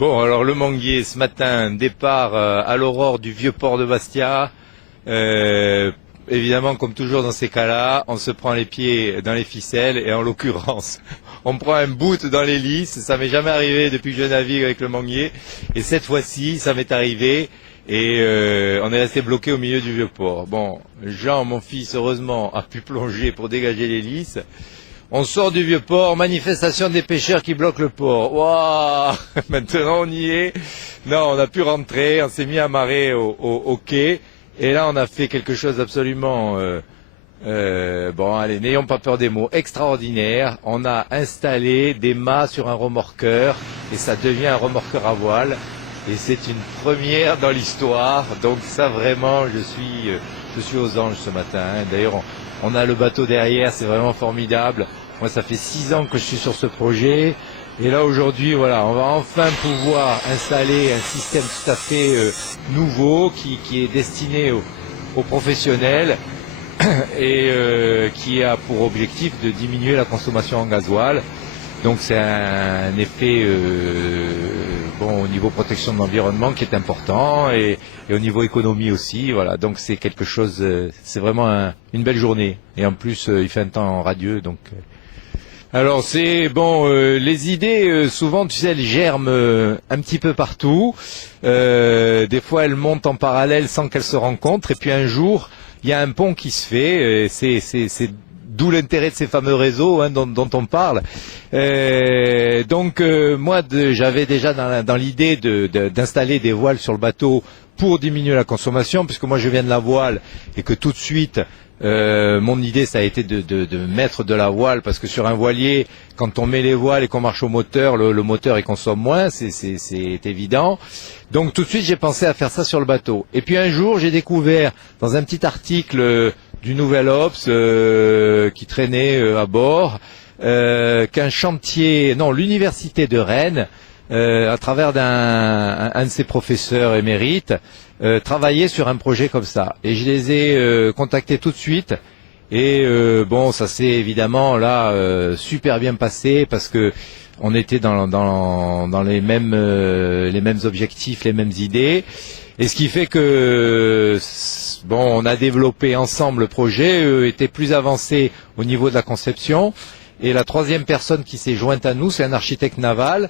Bon, alors le Manguier, ce matin, départ à l'aurore du vieux port de Bastia. Euh, Évidemment, comme toujours dans ces cas-là, on se prend les pieds dans les ficelles et en l'occurrence, on prend un boot dans l'hélice. Ça m'est jamais arrivé depuis que je navigue avec le Manguier. Et cette fois-ci, ça m'est arrivé et on est resté bloqué au milieu du vieux port. Bon, Jean, mon fils, heureusement, a pu plonger pour dégager l'hélice. On sort du vieux port, manifestation des pêcheurs qui bloquent le port. Waouh. Maintenant on y est. Non, on a pu rentrer, on s'est mis à marrer au quai. Et là on a fait quelque chose d'absolument, bon allez, n'ayons pas peur des mots, extraordinaire. On a installé des mâts sur un remorqueur et ça devient un remorqueur à voile. Et c'est une première dans l'histoire. Donc ça vraiment, je suis aux anges ce matin. Hein. D'ailleurs, on a le bateau derrière, c'est vraiment formidable. Moi, ça fait 6 ans que je suis sur ce projet. Et là, aujourd'hui, voilà, on va enfin pouvoir installer un système tout à fait nouveau qui est destiné aux professionnels et qui a pour objectif de diminuer la consommation en gasoil. Donc c'est un effet bon au niveau protection de l'environnement qui est important et au niveau économie aussi. Voilà, donc c'est quelque chose, c'est vraiment une belle journée. Et en plus, il fait un temps radieux, donc. Alors c'est bon, les idées souvent tu sais elles germent un petit peu partout. Des fois elles montent en parallèle sans qu'elles se rencontrent et puis un jour il y a un pont qui se fait. C'est d'où l'intérêt de ces fameux réseaux hein, dont on parle. Donc moi j'avais déjà dans l'idée d'installer des voiles sur le bateau pour diminuer la consommation, puisque moi je viens de la voile et que tout de suite mon idée ça a été de mettre de la voile, parce que sur un voilier quand on met les voiles et qu'on marche au moteur, le moteur il consomme moins, c'est évident. Donc tout de suite j'ai pensé à faire ça sur le bateau. Et puis un jour j'ai découvert dans un petit article du Nouvel Obs qui traînait à bord qu'un chantier, non, l'université de Rennes, à travers un de ses professeurs émérites, travaillait sur un projet comme ça. Et je les ai contactés tout de suite. Et bon, ça s'est évidemment là super bien passé parce que on était dans les mêmes objectifs, les mêmes idées. Et ce qui fait que bon, on a développé ensemble le projet, eux étaient plus avancés au niveau de la conception. Et la troisième personne qui s'est jointe à nous, c'est un architecte naval,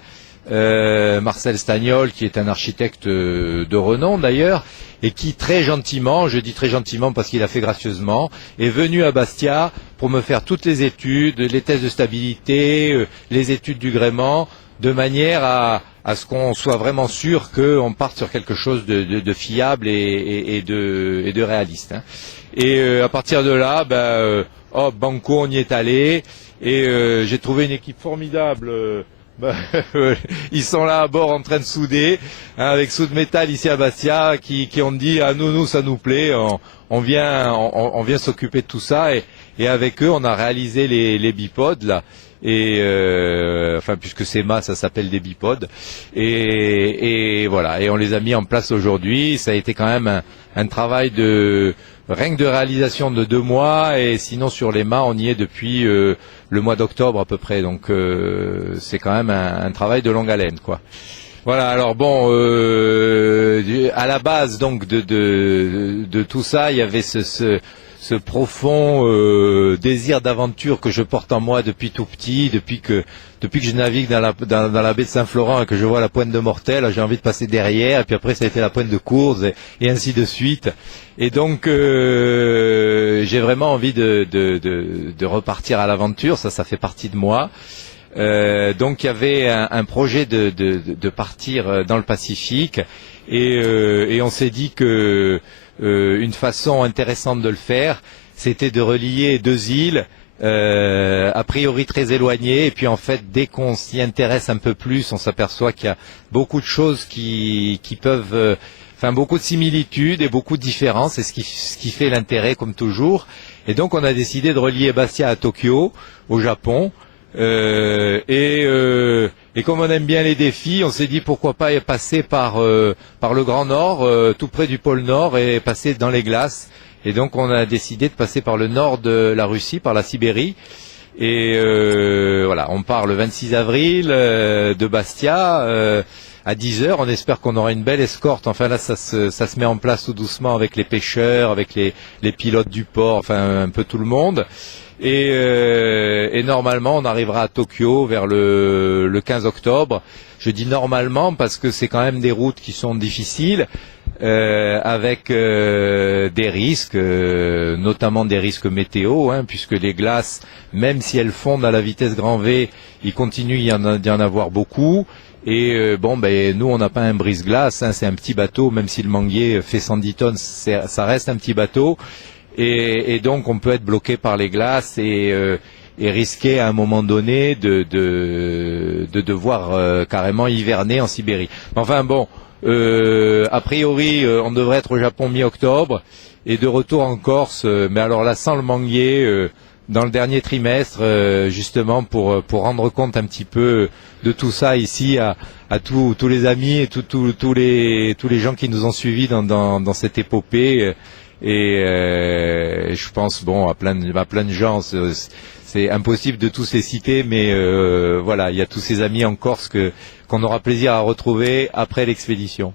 Marcel Stagnol, qui est un architecte de renom d'ailleurs, et qui très gentiment, je dis très gentiment parce qu'il a fait gracieusement, est venu à Bastia pour me faire toutes les études, les tests de stabilité, les études du gréement, de manière à ce qu'on soit vraiment sûr qu'on parte sur quelque chose de fiable et de réaliste. Hein. Et à partir de là, hop, banco, on y est allé, et j'ai trouvé une équipe formidable. Ils sont là à bord en train de souder, hein, avec Soude Métal ici à Bastia, qui ont dit ah nous ça nous plaît, on vient s'occuper de tout ça, et avec eux on a réalisé les bipodes là. Et enfin puisque c'est mâts ça s'appelle des bipodes et voilà, et on les a mis en place aujourd'hui. Ça a été quand même un travail de rien que de réalisation de 2 mois, et sinon sur les mâts on y est depuis le mois d'octobre à peu près, donc c'est quand même un travail de longue haleine quoi. Voilà, alors bon, à la base donc de tout ça, il y avait ce profond désir d'aventure que je porte en moi depuis tout petit, depuis que je navigue dans la baie de Saint-Florent et que je vois la pointe de Mortel, j'ai envie de passer derrière, et puis après ça a été la pointe de Course et ainsi de suite. Et donc j'ai vraiment envie de repartir à l'aventure, ça fait partie de moi. Donc il y avait un projet de partir dans le Pacifique, et on s'est dit que une façon intéressante de le faire, c'était de relier 2 îles a priori très éloignées, et puis en fait dès qu'on s'y intéresse un peu plus, on s'aperçoit qu'il y a beaucoup de choses qui peuvent enfin beaucoup de similitudes et beaucoup de différences, c'est ce qui fait l'intérêt comme toujours. Et donc on a décidé de relier Bastia à Tokyo, au Japon. Et comme on aime bien les défis, on s'est dit pourquoi pas passer par le Grand Nord, tout près du pôle Nord, et passer dans les glaces. Et donc on a décidé de passer par le nord de la Russie, par la Sibérie. Et voilà, on part le 26 avril de Bastia à 10 heures. On espère qu'on aura une belle escorte. Enfin là, ça se met en place tout doucement avec les pêcheurs, avec les pilotes du port, enfin un peu tout le monde. Et normalement, on arrivera à Tokyo vers le 15 octobre. Je dis normalement parce que c'est quand même des routes qui sont difficiles. Avec des risques, notamment des risques météo, puisque les glaces, même si elles fondent à la vitesse grand V, il continue d'y en avoir beaucoup. Et nous on n'a pas un brise-glace, c'est un petit bateau, même si le Manguier fait 110 tonnes, ça reste un petit bateau. Et donc on peut être bloqué par les glaces et risquer à un moment donné de devoir carrément hiverner en Sibérie. Enfin bon. A priori, on devrait être au Japon mi-octobre et de retour en Corse, mais alors là sans le Manguier, dans le dernier trimestre, justement pour rendre compte un petit peu de tout ça ici à tous les amis et tous les gens qui nous ont suivis dans cette épopée. Et je pense à plein de gens. C'est impossible de tous les citer, mais voilà, il y a tous ces amis en Corse qu'on aura plaisir à retrouver après l'expédition.